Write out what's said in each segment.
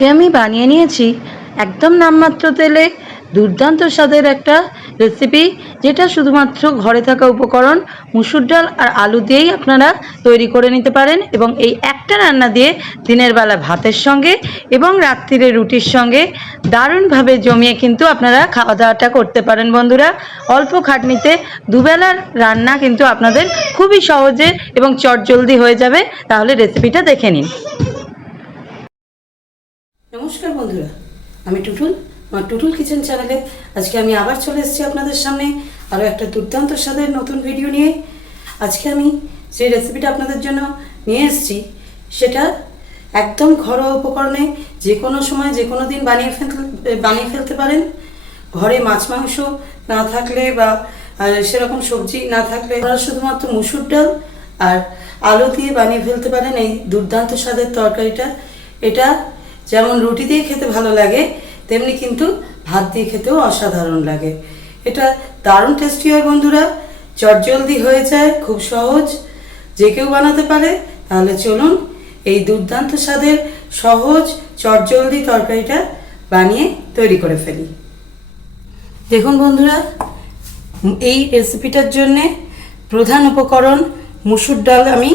আমি বানিয়ে নিয়েছি একদম নামমাত্র তেলে দুর্দান্ত স্বাদের একটা রেসিপি, যেটা শুধুমাত্র ঘরে থাকা উপকরণ মুসুর ডাল আর আলু দিয়েই আপনারা তৈরি করে নিতে পারেন এবং এই একটা রান্না দিয়ে দিনের বেলা ভাতের সঙ্গে এবং রাত্রিরে রুটির সঙ্গে দারুণভাবে জমিয়ে কিন্তু আপনারা খাওয়া দাওয়াটা করতে পারেন। বন্ধুরা, অল্প খাটনিতে দুবেলার রান্না কিন্তু আপনাদের খুবই সহজে এবং চটজলদি হয়ে যাবে। তাহলে রেসিপিটা দেখে নিন। নমস্কার বন্ধুরা, আমি টুটুল। আমার টুটুল কিচেন চ্যানেলে আজকে আমি আবার চলে এসেছি আপনাদের সামনে আরও একটা দুর্দান্ত স্বাদের নতুন ভিডিও নিয়ে। আজকে আমি যে রেসিপিটা আপনাদের জন্য নিয়ে এসেছি সেটা একদম ঘরোয়া উপকরণে যে কোনো সময় যে কোনো দিন বানিয়ে ফেলতে পারেন। ঘরে মাছ মাংস না থাকলে বা সেরকম সবজি না থাকলে আপনারা শুধুমাত্র মুসুর ডাল আর আলু দিয়ে বানিয়ে ফেলতে পারেন এই দুর্দান্ত স্বাদের তরকারিটা। এটা যেমন রুটি দিয়ে খেতে ভালো লাগে, তেমনি কিন্তু ভাত দিয়ে খেতেও অসাধারণ লাগে। এটা দারুণ টেস্টি হয় বন্ধুরা, চটজলদি হয়ে যায়, খুব সহজ, যে কেউ বানাতে পারে। তাহলে চলুন এই দুর্দান্ত স্বাদের সহজ চটজলদি তরকারিটা বানিয়ে তৈরি করে ফেলি। দেখুন বন্ধুরা, এই রেসিপিটার জন্যে প্রধান উপকরণ মুসুর ডাল আমি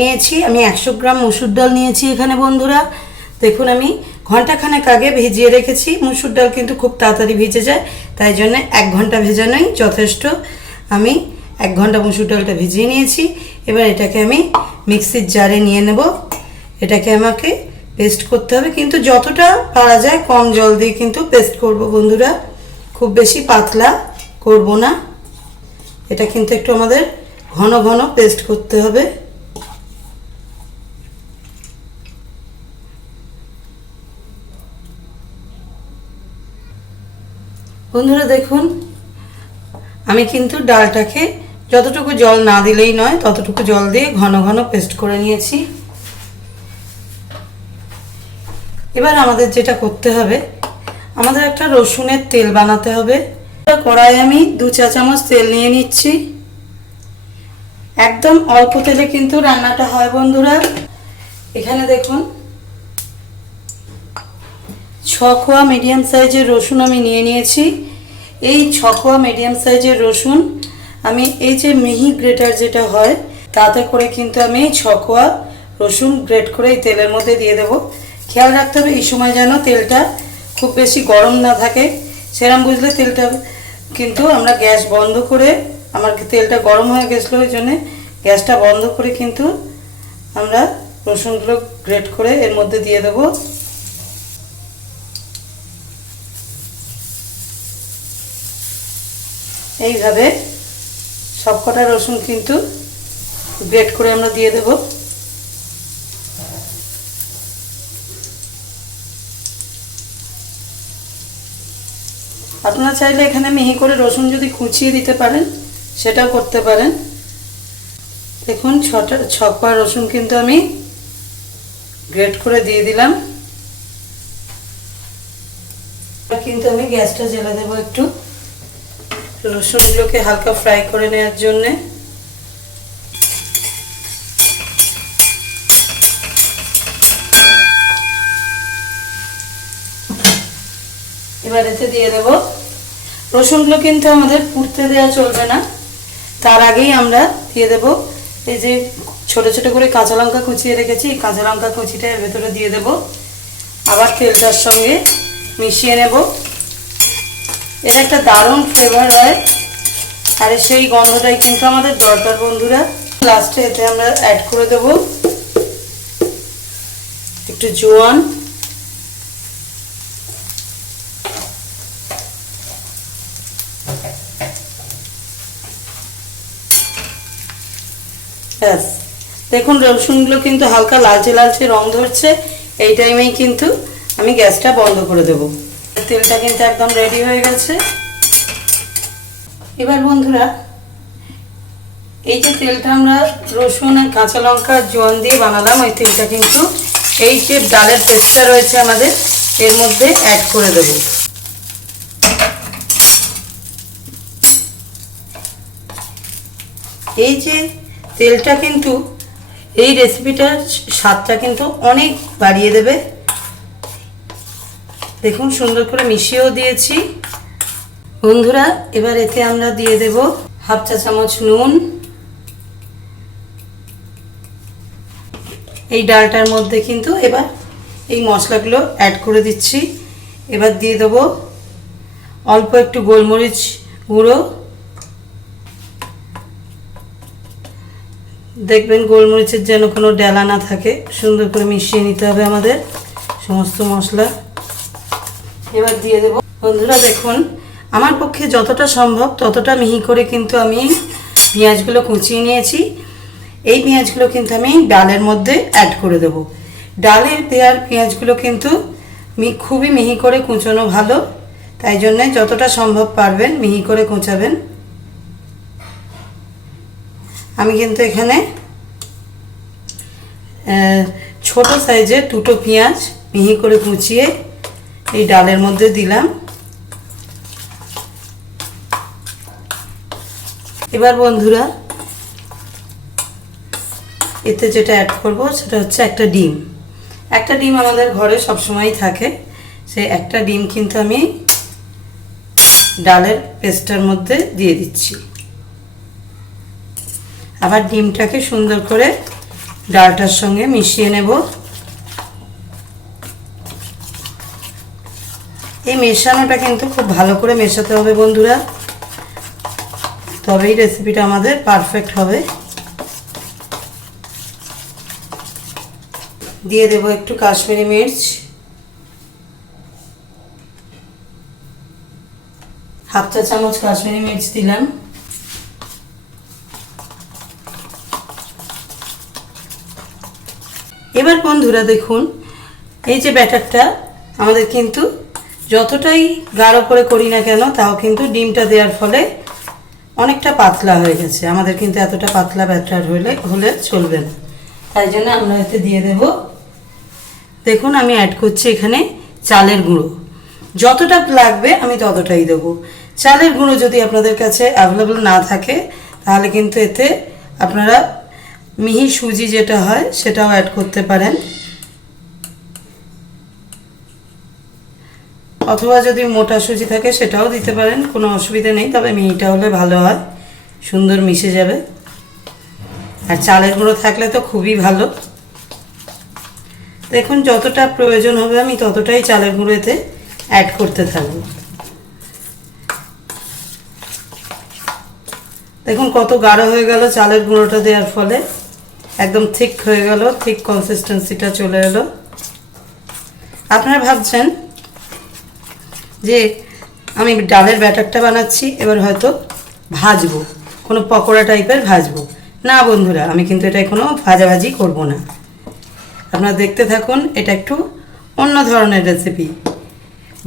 নিয়েছি। আমি 100 গ্রাম মুসুর ডাল নিয়েছি এখানে বন্ধুরা। দেখুন, আমি ঘন্টাখানেক আগে ভিজিয়ে রেখেছি। মুসুর ডাল কিন্তু খুব তাড়াতাড়ি ভিজে যায়, তাই জন্য 1 ঘন্টা ভেজানোই যথেষ্ট। আমি 1 ঘন্টা মুসুর ডালটা ভিজিয়ে নিয়েছি। এবার এটাকে আমি মিক্সির জারে নিয়ে নেব। এটাকে আমাকে পেস্ট করতে হবে, কিন্তু যতটা পারা যায় কম জল দিয়ে কিন্তু পেস্ট করব বন্ধুরা, খুব বেশি পাতলা করব না। এটা কিন্তু একটু আমাদের ঘন ঘন পেস্ট করতে হবে। বন্ধুরা দেখুন, আমি কিন্তু ডালটাকে যতটুকু জল না দিলেই নয় ততটুকু জল দিয়ে ঘন ঘন পেস্ট করে নিয়েছি। এবার আমাদের যেটা করতে হবে, আমাদের একটা রসুনের তেল বানাতে হবে। কড়াই আমি 2 চা চামচ তেল নিয়ে নিচ্ছি। একদম অল্প তেলে কিন্তু রান্নাটা হয় বন্ধুরা। এখানে দেখুন 6 কোয়া মিডিয়াম সাইজের রসুন আমি নিয়ে নিয়েছি। এই 6 কোয়া মিডিয়াম সাইজের রসুন আমি এই যে মিহি গ্রেটার যেটা হয় তাতে করে কিন্তু আমি 6 কোয়া রসুন গ্রেট করে এই তেলের মধ্যে দিয়ে দেব। খেয়াল রাখতে হবে এই সময় যেন তেলটা খুব বেশি গরম না থাকে। সেরকম বুঝলে তেলটা কিন্তু আমরা গ্যাস বন্ধ করে, আমার তেলটা গরম হয়ে গেছিলো ওই জন্যে গ্যাসটা বন্ধ করে কিন্তু আমরা রসুনগুলো গ্রেট করে এর মধ্যে দিয়ে দেবো। এইভাবে সবকটা রসুন কিন্তু গ্রেট করে আমরা দিয়ে দেব। আপনারা চাইলে এখানে মিহি করে রসুন যদি কুচিয়ে দিতে পারেন সেটাও করতে পারেন। দেখুন 6 কোয়া রসুন কিন্তু আমি গ্রেট করে দিয়ে দিলাম। কিন্তু আমি গ্যাসটা জ্বেলে দেবো একটু, রসুনগুলোকে হালকা ফ্রাই করে নেওয়ার জন্যে। এবার এতে দিয়ে দেব, রসুনগুলো কিন্তু আমাদের পুড়তে দেওয়া চলবে না, তার আগেই আমরা দিয়ে দেব এই যে ছোট ছোট করে কাঁচা লঙ্কা কুচিয়ে রেখেছি। এই কাঁচা লঙ্কা কুচিটা এর ভেতরে দিয়ে দেব, আবার তেলটার সঙ্গে মিশিয়ে নেব। এর একটা দারুণ ফ্লেভার হয়, আর সেই গন্ধটাই কিন্তু আমাদের দরকার বন্ধুরা। লাস্টে এতে আমরা অ্যাড করে দেব একটু জোয়ান, ব্যাস। দেখুন রসুনগুলো কিন্তু হালকা লালচে লালচে রং ধরছে। এই টাইমেই কিন্তু আমি গ্যাসটা বন্ধ করে দেব। তেলটা কিন্তু একদম রেডি হয়ে গেছে। এবার বন্ধুরা, এই যে তেলটা আমরা রসুন আর কাঁচা লঙ্কা জোয়ান দিয়ে বানালাম, ওই তেলটা কিন্তু এই যে ডালের পেস্টটা রয়েছে আমাদের এর মধ্যে অ্যাড করে দেব। এই যে তেলটা কিন্তু এই রেসিপিটার স্বাদটা কিন্তু অনেক বাড়িয়ে দেবে। দেখুন সুন্দর করে মিশিয়েও দিয়েছি। বন্ধুরা এবার এতে আমরা দিয়ে দেব হাফ চা চামচ নুন। এই ডালটার মধ্যে কিন্তু এবার এই মশলাগুলো অ্যাড করে দিচ্ছি। এবার দিয়ে দেবো অল্প একটু গোলমরিচ গুঁড়ো। দেখবেন গোলমরিচের যেন কোনো ডেলা না থাকে, সুন্দর করে মিশিয়ে নিতে হবে আমাদের সমস্ত মশলা। এবার দিয়ে দেব। বন্ধুরা দেখুন আমার পক্ষে যতটা সম্ভব ততটা মিহি করে কিন্তু আমি পেঁয়াজগুলো কুচিয়ে নিয়েছি। এই পেঁয়াজগুলো কিন্তু আমি ডালের মধ্যে অ্যাড করে দেব। ডালের দেওয়ার পেঁয়াজগুলো কিন্তু খুবই মিহি করে কুচোনো ভালো, তাই জন্যে যতটা সম্ভব পারবেন মিহি করে কুচাবেন। আমি কিন্তু এখানে ছোট সাইজের দুটো পেঁয়াজ মিহি করে কুচিয়ে এই ডালের মধ্যে দিলাম। এবার বন্ধুরা এতে যেটা অ্যাড করব সেটা হচ্ছে একটা ডিম। একটা ডিম আমাদের ঘরে সবসময়ই থাকে, সেই একটা ডিম কিন্তু আমি ডালের পেস্টটার মধ্যে দিয়ে দিচ্ছি। আবার ডিমটাকে সুন্দর করে ডালটার সঙ্গে মিশিয়ে নেব। এই মেশানোটা কিন্তু খুব ভালো করে মেশাতে হবে বন্ধুরা, তবেই রেসিপিটা আমাদের পারফেক্ট হবে। দিয়ে দেব একটু কাশ্মীরি মির্চ, হাফ চা চামচ কাশ্মীরি মির্চ দিলাম। এবার বন্ধুরা দেখুন এই যে ব্যাটারটা আমাদের কিন্তু যতটাই গাঢ় করে করি না কেন তাও কিন্তু ডিমটা দেওয়ার ফলে অনেকটা পাতলা হয়ে গেছে। আমাদের কিন্তু এতটা পাতলা ব্যাটার হলে চলবে না, তাই জন্য আমরা এতে দিয়ে দেব। দেখুন আমি অ্যাড করছি এখানে চালের গুঁড়ো। যতটা লাগবে আমি ততটাই দেবো। চালের গুঁড়ো যদি আপনাদের কাছে অ্যাভেলেবল না থাকে তাহলে কিন্তু এতে আপনারা মিহি সুজি যেটা হয় সেটাও অ্যাড করতে পারেন, অথবা যদি মোটা সুজি থাকে সেটাও দিতে পারেন, কোনো অসুবিধা নেই। তবে মিহিটা হলে ভালো হয়, সুন্দর মিশে যাবে। আর চালের গুঁড়ো থাকলে তো খুবই ভালো। দেখুন যতটা প্রয়োজন হবে আমি ততটাই চালের গুঁড়ো এতে অ্যাড করতে থাকবো। দেখুন কত গাঢ় হয়ে গেল চালের গুঁড়োটা দেওয়ার ফলে, একদম থিক হয়ে গেল, থিক কনসিস্টেন্সিটা চলে এলো। আপনারা ভাবছেন যে আমি ডালের ব্যাটারটা বানাচ্ছি এবার হয়তো ভাজবো, কোনো পকোড়া টাইপের ভাজবো। না বন্ধুরা, আমি কিন্তু এটাই কোনো ভাজাভাজি করব না। আপনারা দেখতে থাকুন, এটা একটু অন্য ধরনের রেসিপি।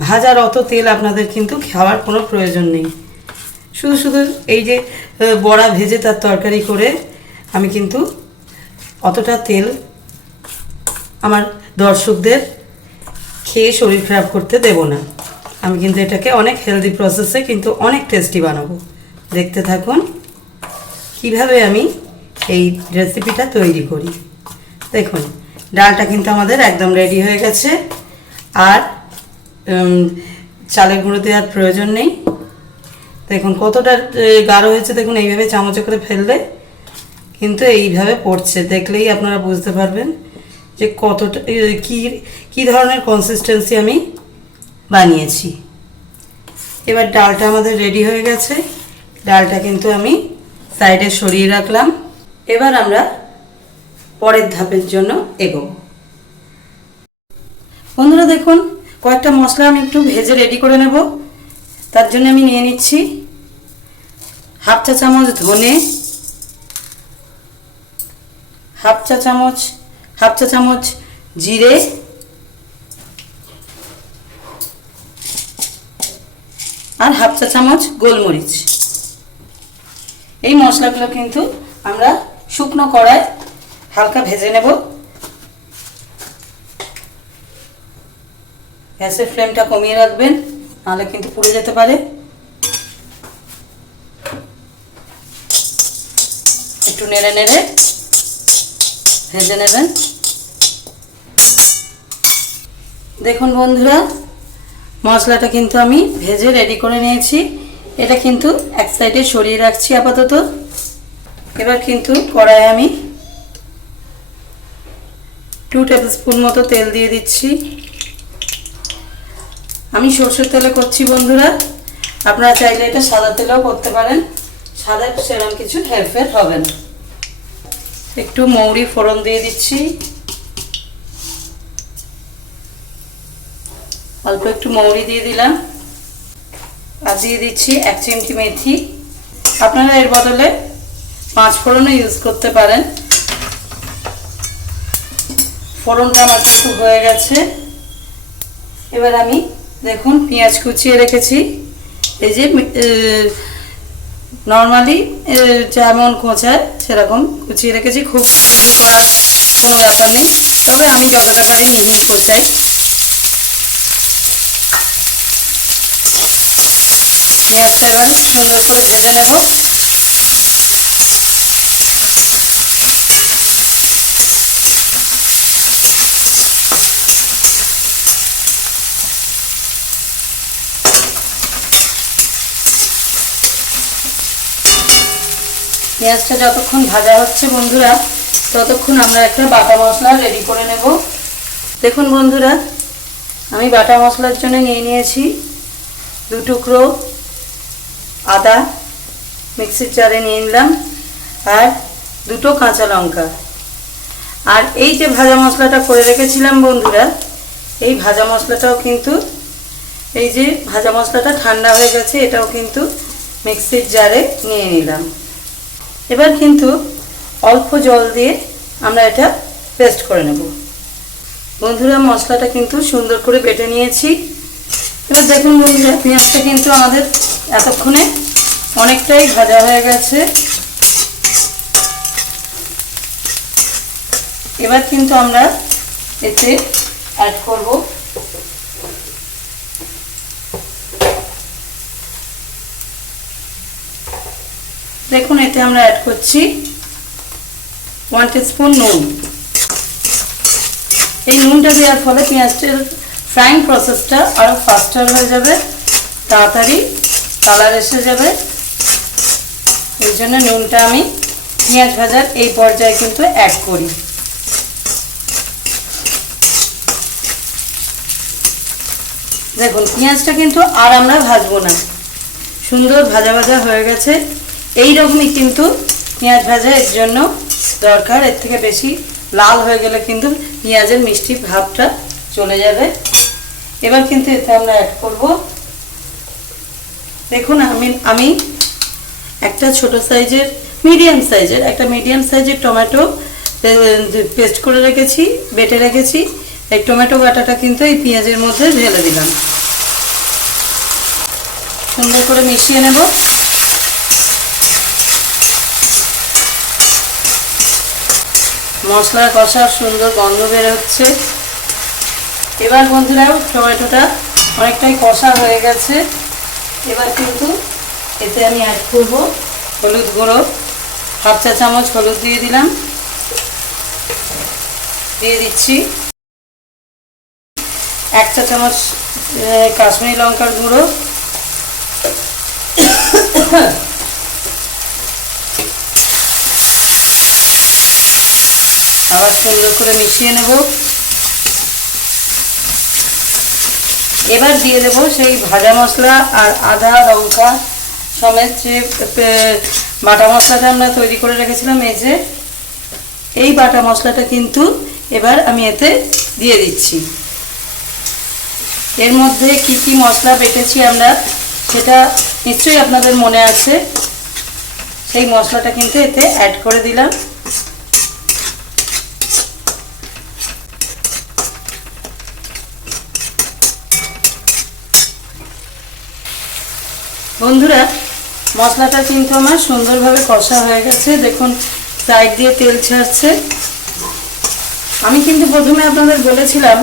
ভাজার অত তেল আপনাদের কিন্তু খাওয়ার কোনো প্রয়োজন নেই। শুধু শুধু এই যে বড়া ভেজে তার তরকারি করে আমি কিন্তু অতটা তেল আমার দর্শকদের খেয়ে শরীর খারাপ করতে দেব না। আমি কিন্তু এটাকে অনেক হেলদি প্রসেসে কিন্তু অনেক টেস্টি বানাবো। দেখতে থাকুন কিভাবে আমি এই রেসিপিটা তৈরি করি। দেখুন ডালটা কিন্তু আমাদের একদম রেডি হয়ে গেছে, আর চালের গুঁড়ো দেওয়ার প্রয়োজন নেই। দেখুন কতটা গাঢ় হয়েছে, দেখুন এইভাবে চামচে করে ফেললে কিন্তু এইভাবে পড়ছে, দেখলেই আপনারা বুঝতে পারবেন যে কতটা কী ধরনের কনসিস্টেন্সি আমি বানিয়েছি। এবার ডালটা আমাদের রেডি হয়ে গেছে, ডালটা কিন্তু আমি সাইডে সরিয়ে রাখলাম। এবার আমরা পরের ধাপের জন্য এগোবো। বন্ধুরা দেখুন কয়েকটা মশলা আমি একটু ভেজে রেডি করে নেব। তার জন্য আমি নিয়ে নিচ্ছি হাফ চা চামচ ধনে, হাফ চা চামচ জিরে, আর হাফ চা চামচ গোলমরিচ। এই মশলাগুলো কিন্তু আমরা শুকনো কড়ায় হালকা ভেজে নেব। গ্যাসের ফ্লেমটা কমিয়ে রাখবেন, নাহলে কিন্তু পুড়ে যেতে পারে। একটু নেড়ে নেড়ে ভেজে নেবেন। দেখুন বন্ধুরা মশলাটা কিন্তু আমি ভেজে রেডি করে নিয়েছি। এটা কিন্তু এক সাইডে সরিয়ে রাখছি আপাতত। এবার কিন্তু কড়াইয়ে আমি 2 টেবিলস্পুন মতো তেল দিয়ে দিচ্ছি। আমি সরষের তেলে করছি বন্ধুরা, আপনারা চাইলে এটা সাদা তেলেও করতে পারেন, সাদা সেরকম কিছু হেরফের হবে না। একটু মৌরি ফোড়ন দিয়ে দিচ্ছি, অল্প একটু মৌরি দিয়ে দিলাম, আর দিয়ে দিচ্ছি 1 চিমটি মেথি। আপনারা এর বদলে 5 ফোড়নও ইউজ করতে পারেন। ফোড়নটা আমার কিন্তু হয়ে গেছে। এবার আমি দেখুন পেঁয়াজ কুচিয়ে রেখেছি, এই যে নর্মালি যেমন কোঁচায় সেরকম কুচিয়ে রেখেছি, খুব মিহি করার কোনো ব্যাপার নেই, তবে আমি যতটা পারি মিহি কোঁচাই। পেঁয়াজটা এবার সুন্দর করে ভেজে নেব। পেঁয়াজটা যতক্ষণ ভাজা হচ্ছে বন্ধুরা, ততক্ষণ আমরা একটা বাটা মশলা রেডি করে নেব। দেখুন বন্ধুরা, আমি বাটা মশলার জন্য নিয়ে নিয়েছি 2 টুকরো আদা, মিক্সির জারে নিয়ে নিলাম, আর 2টো কাঁচা লঙ্কা। আর এই যে ভাজা মশলাটা করে রেখেছিলাম বন্ধুরা, এই ভাজা মশলাটাও কিন্তু, এই যে ভাজা মশলাটা ঠান্ডা হয়ে গেছে, এটাও কিন্তু মিক্সির জারে নিয়ে নিলাম। এবার কিন্তু অল্প জল দিয়ে আমরা এটা পেস্ট করে নেব। বন্ধুরা মশলাটা কিন্তু সুন্দর করে বেটে নিয়েছি। এবার দেখুন বন্ধুরা, পেঁয়াজটা কিন্তু আমাদের এতক্ষণে অনেকটাই ভাজা হয়ে গেছে। এবার কিন্তু আমরা এতে অ্যাড করব দেখুন এতে আমরা অ্যাড করছি 1 টিস্পুন নুন। এই নুনটা দেওয়ার ফলে পেঁয়াজটার ফ্রাইং প্রসেসটা আরও ফাস্টার হয়ে যাবে, তাড়াতাড়ি কালার এসে যাবে। এই জন্য নুনটা আমি পেঁয়াজ ভাজার এই পর্যায়ে কিন্তু অ্যাড করি। দেখুন পেঁয়াজটা কিন্তু আর আমরা ভাজবো না, সুন্দর ভাজা ভাজা হয়ে গেছে। এই রকমই কিন্তু পেঁয়াজ ভাজা এর জন্য দরকার, এর থেকে বেশি লাল হয়ে গেলে কিন্তু পেঁয়াজের মিষ্টি ভাবটা চলে যাবে। এবার কিন্তু এতে আমরা অ্যাড করব, দেখুন আমি একটা ছোট সাইজের মিডিয়াম সাইজের টমেটো পেস্ট করে রেখেছি, বেটে রেখেছি। এই টমেটো বাটাটা কিন্তু এই পেঁয়াজের মধ্যে ঢেলে দিলাম, সুন্দর করে মিশিয়ে নেব। মশলার কষার সুন্দর গন্ধ বের হচ্ছে। এবার বন্ধুরা টমেটোটা অনেকটাই কষা হয়ে গেছে। এবার কিন্তু এতে আমি অ্যাড করব হলুদ গুঁড়ো, 1/2 চা চামচ হলুদ দিয়ে দিলাম, দিয়ে দিচ্ছি 1 চা চামচ কাশ্মীরি লঙ্কার গুঁড়ো, আবার সুন্দর করে মিশিয়ে নেব। এবার দিয়ে দেব সেই ভাজা মশলা আর আদা লঙ্কা সমেত যে বাটা মশলাটা আমরা তৈরি করে রেখেছিলাম, এই বাটা মশলাটা কিন্তু এবার আমি এতে দিয়ে দিচ্ছি। এর মধ্যে কি কি মশলা বেটেছি আমরা সেটা নিশ্চয়ই আপনাদের মনে আছে, সেই মশলাটা কিন্তু এতে অ্যাড করে দিলাম। বন্ধুরা মশলাটা কিন্তু আমার সুন্দরভাবে কষা হয়ে গেছে, দেখুন সাইড দিয়ে তেল ছাড়ছে। আমি কিন্তু প্রথমে আপনাদের বলেছিলাম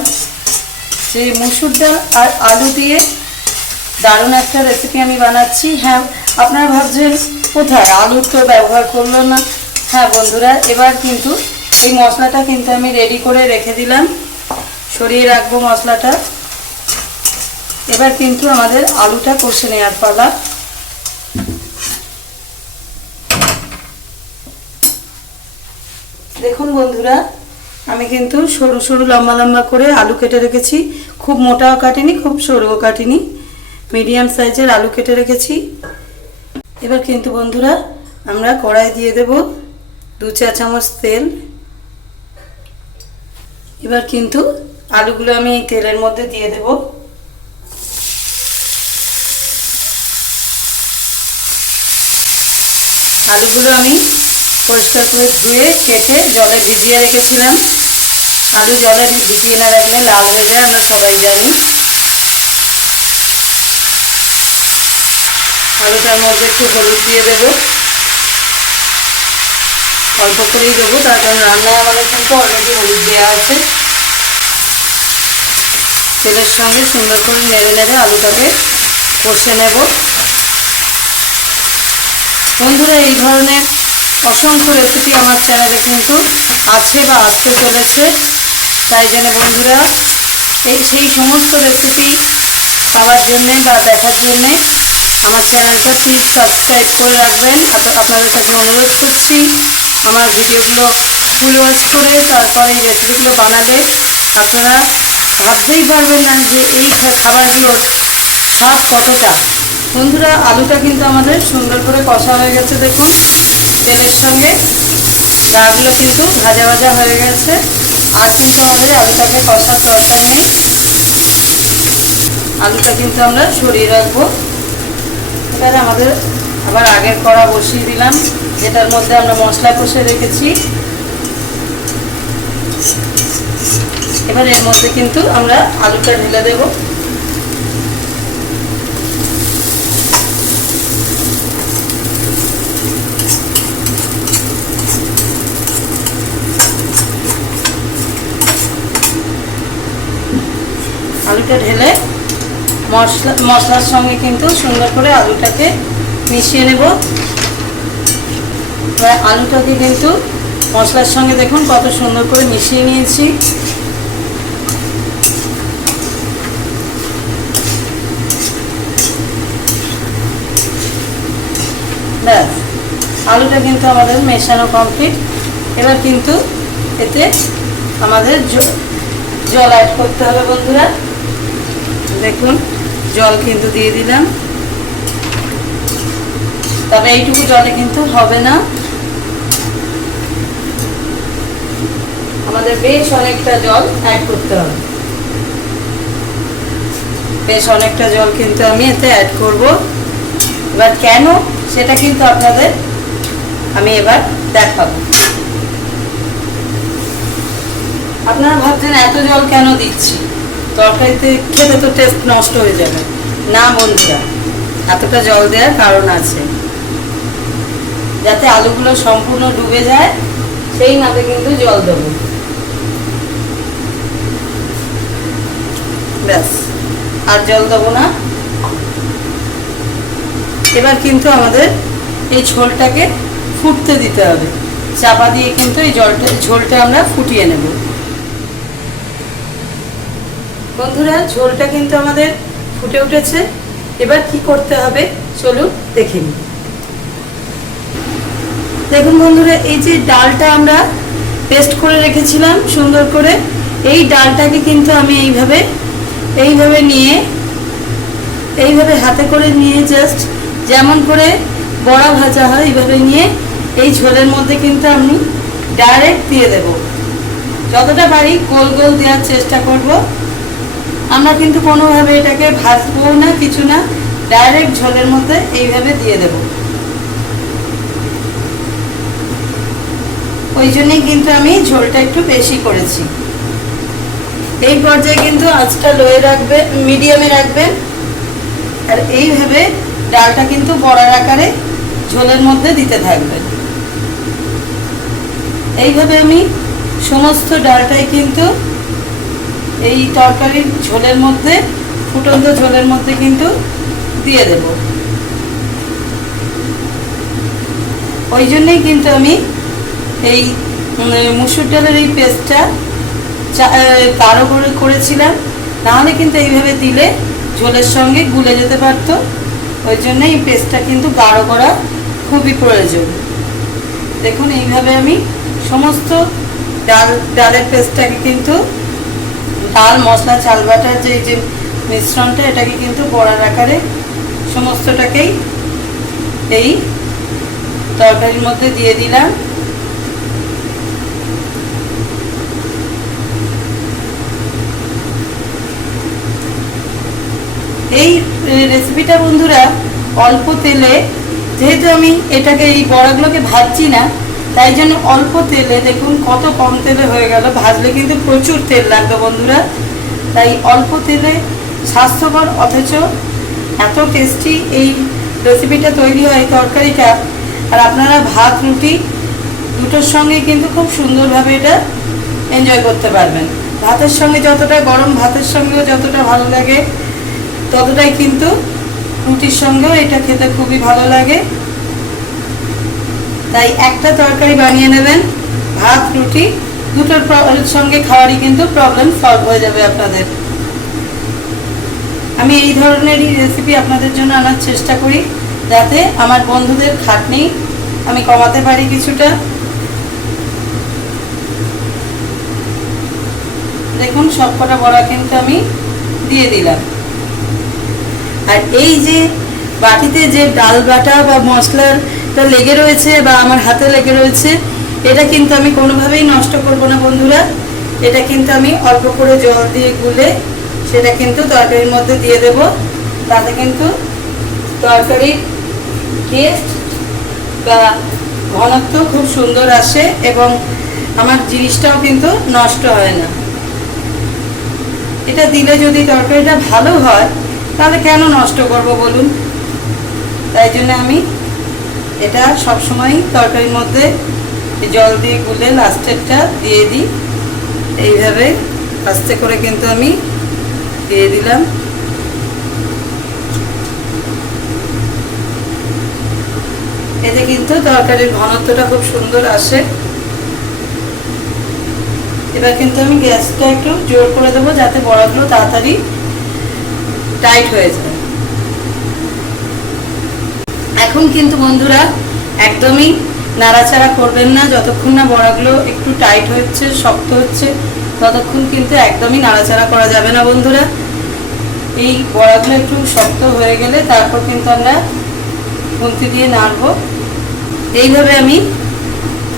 যে মসুর ডাল আর আলু দিয়ে দারুণ একটা রেসিপি আমি বানাচ্ছি। হ্যাঁ, আপনারা ভাবছেন কোথায় আলুর তো ব্যবহার করলো না। হ্যাঁ বন্ধুরা, এবার কিন্তু এই মশলাটা কিন্তু আমি রেডি করে রেখে দিলাম, সরিয়ে রাখবো মশলাটা। এবার কিন্তু আমাদের আলুটা কষে নেওয়ার পালা। দেখুন বন্ধুরা, আমি কিন্তু সরু সরু লম্বা লম্বা করে আলু কেটে রেখেছি। খুব মোটাও কাটিনি, খুব সরুও কাটিনি, মিডিয়াম সাইজের আলু কেটে রেখেছি। এবার কিন্তু বন্ধুরা আমরা কড়াই দিয়ে দেব 2 চা চামচ তেল। এবার কিন্তু আলুগুলো আমি এই তেলের মধ্যে দিয়ে দেব। আলুগুলো আমি পরিষ্কার করে ধুয়ে কেটে জলে ভিজিয়ে রেখেছিলাম। আলু জলে ভিজিয়ে না রাখলে লাল হয়ে যায়, আমরা সবাই জানি। আলুটার মধ্যে একটু হলুদ দিয়ে দেব, অল্প করেই দেবো, তার কারণ রান্নায় আমাদের কিন্তু অলরেডি হলুদ দেওয়া আছে। তেলের সঙ্গে সুন্দর করে নেড়ে নেড়ে আলুটাকে কষে নেব। বন্ধুরা, এই ধরনের অসংখ্য রেসিপি আমার চ্যানেলে কিন্তু আছে বা আসতে চলেছে, তাই জন্য বন্ধুরা সেই সমস্ত রেসিপি পাওয়ার জন্যে বা দেখার জন্যে আমার চ্যানেলটা প্লিজ সাবস্ক্রাইব করে রাখবেন। আপনাদের কাছে অনুরোধ করছি, আমার ভিডিওগুলো ফুল ওয়াচ করে তারপরে এই রেসিপিগুলো বানালে আপনারা ভাবতেই পারবেন না যে এই খাবারগুলোর স্বাদ কতটা। বন্ধুরা, আলুটা কিন্তু আমাদের সুন্দর করে কষা হয়ে গেছে। দেখুন তেলের সঙ্গে গাগুলো কিন্তু ভাজা ভাজা হয়ে গেছে। আর কিন্তু আমাদের আলুটাকে কষার দরকার নেই, আলুটা কিন্তু আমরা সরিয়ে রাখবো। এবারে আমাদের আবার আগের কড়া বসিয়ে দিলাম, যেটার মধ্যে আমরা মশলা কষে রেখেছি। এবার এর মধ্যে কিন্তু আমরা আলুটা ঢেলে দেব। আলুটা ঢেলে মশলার সঙ্গে কিন্তু সুন্দর করে আলুটাকে মিশিয়ে নেব। আলুটাকে কিন্তু মশলার সঙ্গে দেখুন কত সুন্দর করে মিশিয়ে নিয়েছি। ব্যাস, আলুটা কিন্তু আমাদের মেশানো কমপ্লিট। এবার কিন্তু এতে আমাদের জল অ্যাড করতে হবে। বন্ধুরা দেখুন, জল কিন্তু দিয়ে দিলাম, তবে এইটুকু জলে কিন্তু হবে না, আমাদের বেশ অনেকটা জল অ্যাড করতে হবে। বেশ অনেকটা জল কিন্তু আমি এতে অ্যাড করব। এবার কেন সেটা কিন্তু আপনাদের আমি এবার দেখাবো। আপনারা ভাবছেন এত জল কেন দিচ্ছি, তরকারিতে খেতে তো টেস্ট নষ্ট হয়ে যাবে। না বন্ধুরা, এতটা জল দেওয়ার কারণ আছে, যাতে আলুগুলো সম্পূর্ণ ডুবে যায় সেই মাপে কিন্তু জল দেব। ব্যাস, আর জল দেবো না। এবার কিন্তু আমাদের এই ঝোলটাকে ফুটতে দিতে হবে। চাপা দিয়ে কিন্তু এই ঝোলটা আমরা ফুটিয়ে নেব। বন্ধুরা, ঝোলটা কিন্তু আমাদের ফুটে উঠেছে। এবার কি করতে হবে চলুন দেখে নিই। দেখুন বন্ধুরা, এই যে ডালটা আমরা পেস্ট করে রেখেছিলাম সুন্দর করে, এই ডালটাকে কিন্তু আমি এইভাবে নিয়ে এইভাবে হাতে করে নিয়ে জাস্ট যেমন করে বড়া ভাজা হয় এইভাবে নিয়ে এই ঝোলের মধ্যে কিন্তু আমি ডাইরেক্ট দিয়ে দেব। যতটা পারি গোল গোল দেওয়ার চেষ্টা করব। আমরা কিন্তু কোনোভাবে এটাকে ভাজবো না, কিছু না, ডাইরেক্ট ঝোলের মধ্যে এইভাবে দিয়ে দেব। ওই জন্যই কিন্তু আমি ঝোলটা একটু বেশি করেছি। এই পর্যায়ে কিন্তু আঁচটা লোয়ে রাখবে, মিডিয়ামে রাখবেন। আর এইভাবে ডালটা কিন্তু বড়ার আকারে ঝোলের মধ্যে দিতে থাকবেন। এইভাবে আমি সমস্ত ডালটাই কিন্তু এই তরকারির ঝোলের মধ্যে, ফুটন্ত ঝোলের মধ্যে কিন্তু দিয়ে দেব। ওই জন্যই কিন্তু আমি এই মুসুর ডালের এই পেস্টটা গাঢ় করেছিলাম, নাহলে কিন্তু এইভাবে দিলে ঝোলের সঙ্গে গুলে যেতে পারতো। ওই জন্য এই পেস্টটা কিন্তু গাঢ় করা খুবই প্রয়োজন। দেখুন এইভাবে আমি সমস্ত ডালের পেস্টটাকে কিন্তু ডাল মশলা চাল বাটার যে মিশ্রণটা এটাকে কিন্তু বড়ার আকারে সমস্তটাকেই এই তরকারির মধ্যে দিয়ে দিলাম। এই রেসিপিটা বন্ধুরা অল্প তেলে, যেহেতু আমি এটাকে এই বড়াগুলোকে ভাজছি না, তাই জন্য অল্প তেলে, দেখুন কত কম তেলে হয়ে গেল। ভাজলে কিন্তু প্রচুর তেল লাগবে বন্ধুরা, তাই অল্প তেলে স্বাস্থ্যকর অথচ এত টেস্টি এই রেসিপিটা তৈরি হয় তরকারিটা। আর আপনারা ভাত রুটি দুটোর সঙ্গে কিন্তু খুব সুন্দরভাবে এটা এনজয় করতে পারবেন। ভাতের সঙ্গে যতটা, গরম ভাতের সঙ্গেও যতটা ভালো লাগে, ততটাই কিন্তু রুটির সঙ্গেও এটা খেতে খুবই ভালো লাগে। তাই একটা তরকারি বানিয়ে নেবেন, ভাত রুটি দুটোর সঙ্গে খাওয়ারই কিন্তু প্রবলেম সলভ হয়ে যাবে আপনাদের। আমি এই ধরনেরই রেসিপি আপনাদের জন্য আনার চেষ্টা করি, যাতে আমার বন্ধুদের খাটনি আমি কমাতে পারি কিছুটা। দেখুন সবকটা বড়া কিন্তু আমি দিয়ে দিলাম। আর এই যে বাটিতে যে ডাল বাটা বা মশলাটা লেগে রয়েছে বা আমার হাতে লেগে রয়েছে, এটা কিন্তু আমি কোনোভাবেই নষ্ট করব না বন্ধুরা। এটা কিন্তু আমি অল্প করে জল দিয়ে গুলে সেটা কিন্তু তরকারির মধ্যে দিয়ে দেব। তাতে কিন্তু তরকারির টেস্ট বা ঘনত্ব খুব সুন্দর আসে এবং আমার জিনিসটাও কিন্তু নষ্ট হয় না। এটা দিলে যদি তরকারিটা ভালো হয় তাহলে কেন নষ্ট করব বলুন। তাই জন্য আমি এটা সবসময় তরকারির মধ্যে জল দিয়ে গুলে লাস্টেরটা দিয়ে দিই। এইভাবে আস্তে করে কিন্তু আমি দিয়ে দিলাম। এতে কিন্তু তরকারির ঘনত্বটা খুব সুন্দর আসে। এবার কিন্তু আমি গ্যাসটা একটু জোর করে দেবো, যাতে বড়াগুলো তাড়াতাড়ি টাইট হয়ে যায়। এখন কিন্তু বন্ধুরা একদমই নাড়াচাড়া করবেন না, যতক্ষণ না বড়াগুলো একটু টাইট হচ্ছে, শক্ত হচ্ছে, ততক্ষণ কিন্তু একদমই নাড়াচাড়া করা যাবে না বন্ধুরা। এই বড়াগুলো একটু শক্ত হয়ে গেলে তারপর কিন্তু আমরা খুন্তি দিয়ে নাড়ব। এইভাবে আমি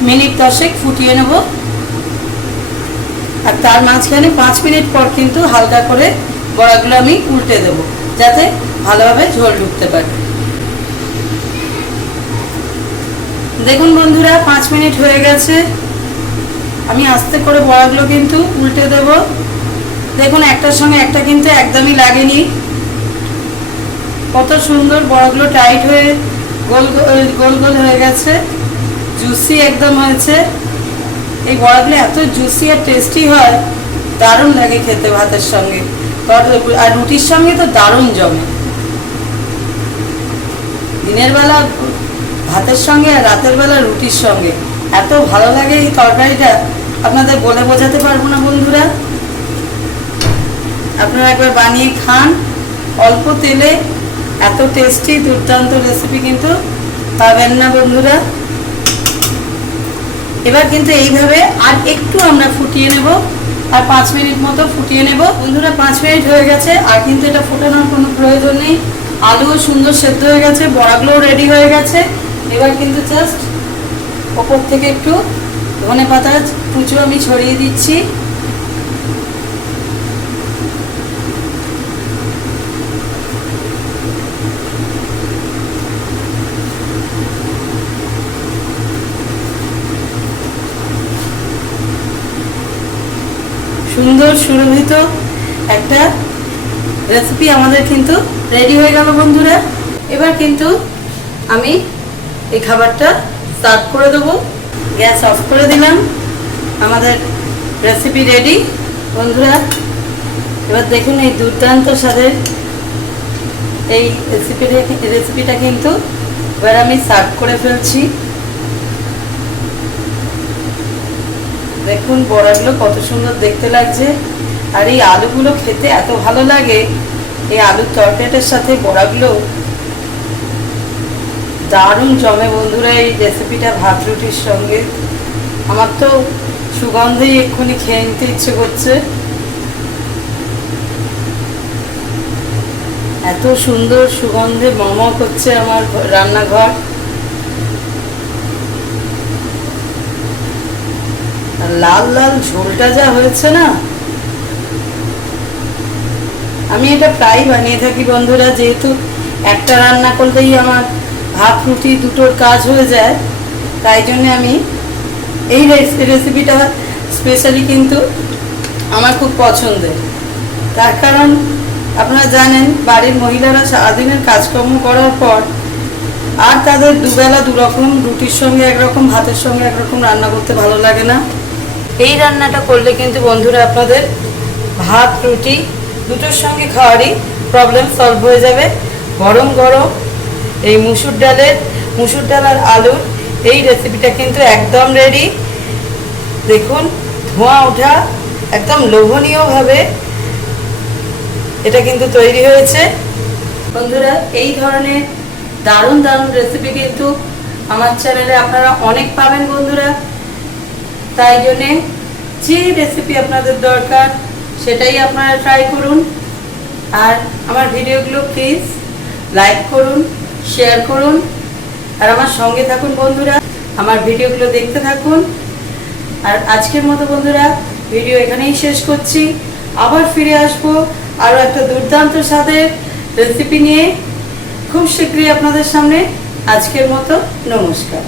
মিনিট 10 ফুটিয়ে নেব। আর তার মাঝখানে 5 মিনিট পর কিন্তু হালকা করে বড়াগুলো আমি উল্টে দেব, যাতে ভালোভাবে ঝোল ঢুকতে পারে। দেখুন বন্ধুরা 5 মিনিট হয়ে গেছে। আমি আস্তে করে বড়াগুলো কিন্তু উল্টে দেব। দেখুন একটার সঙ্গে একটা কিন্তু একদমই লাগেনি। কত সুন্দর বড়াগুলো টাইট হয়ে গোল গোল হয়ে গেছে, জুসি একদম হয়েছে। এই বড়াগুলো এত জুসি আর টেস্টি হয়, দারুণ লাগে খেতে ভাতের সঙ্গে, আর রুটির সঙ্গে তো দারুণ জমে। দিনের বেলা ভাতের সঙ্গে আর রাতের বেলা রুটির সঙ্গে এত ভালো লাগে এই তরকারিটা, আপনাদের বলে বোঝাতে পারবো না বন্ধুরা। আপনারা একবার বানিয়ে খান, অল্প তেলে এত টেস্টি দুর্দান্ত রেসিপি কিন্তু পাবেন না বন্ধুরা। এবার কিন্তু এইভাবে আর একটু আমরা ফুটিয়ে নেব, আর 5 মিনিট মতো ফুটিয়ে নেব বন্ধুরা। 5 মিনিট হয়ে গেছে, আর কিন্তু এটা ফোটানোর কোনো প্রয়োজন নেই। আলুও সুন্দর সেদ্ধ হয়ে গেছে, বড়াগুলোও রেডি হয়ে গেছে। এবার কিন্তু জাস্ট ওপর থেকে একটু ধনেপাতা কুচো আমি ছড়িয়ে দিচ্ছি। সুন্দর সুরভিত একটা রেসিপি আমাদের কিন্তু রেডি হয়ে গেল বন্ধুরা। এবার কিন্তু আমি এই খাবারটা সার্ভ করে দেবো। গ্যাস অফ করে দিলাম, আমাদের রেসিপি রেডি বন্ধুরা। এবার দেখুন এই দুর্দান্ত স্বাদের এই রেসিপিটা কিন্তু এবার আমি সার্ভ করে ফেলছি। দেখুন বড়াগুলো কত সুন্দর দেখতে লাগছে, আর এই আলুগুলো খেতে এত ভালো লাগে এই আলুর তরকারিটার সাথে বড়াগুলো দারুণ জমে বন্ধুরা। এই রেসিপিটা ভাত রুটির সঙ্গে আমার তো সুগন্ধেই এক্ষুনি খেয়ে নিতে ইচ্ছে করছে। এত সুন্দর সুগন্ধে মম করছে আমার রান্নাঘর। আর লাল লাল ঝোলটা যা হয়েছে না, আমি এটা প্রায় বানিয়ে থাকি বন্ধুরা, যেহেতু একটা রান্না করলেই আমার ভাত রুটি দুটোর কাজ হয়ে যায়, তাই জন্য আমি এই রেসিপিটা স্পেশালি কিন্তু আমার খুব পছন্দের। তার কারণ আপনারা জানেন বাড়ির মহিলারা সারাদিনের কাজকর্ম করার পর আর তাদের দুবেলা দুরকম, রুটির সঙ্গে একরকম, ভাতের সঙ্গে একরকম রান্না করতে ভালো লাগে না। এই রান্নাটা করলে কিন্তু বন্ধুরা আপনাদের ভাত রুটি দুটোর সঙ্গে খাওয়ারই প্রবলেম সলভ হয়ে যাবে। গরম গরম এই মুসুর ডাল আর আলুর এই রেসিপিটা কিন্তু একদম রেডি। দেখুন ধোঁয়া ওঠা একদম লোভনীয়ভাবে এটা কিন্তু তৈরি হয়েছে। বন্ধুরা এই ধরনের দারুণ দারুণ রেসিপি কিন্তু আমার চ্যানেলে আপনারা অনেক পাবেন বন্ধুরা। তাই জন্যে যে রেসিপি আপনাদের দরকার সেটাই আপনারা ট্রাই করুন। আর আমার ভিডিওগুলো প্লিজ লাইক করুন, শেয়ার করুন, আর আমার সঙ্গে থাকুন বন্ধুরা, আমার ভিডিওগুলো দেখতে থাকুন। আর আজকের মতো বন্ধুরা ভিডিও এখানেই শেষ করছি। আবার ফিরে আসবো আরও একটা দুর্দান্ত স্বাদের রেসিপি নিয়ে খুব শীঘ্রই আপনাদের সামনে। আজকের মতো নমস্কার।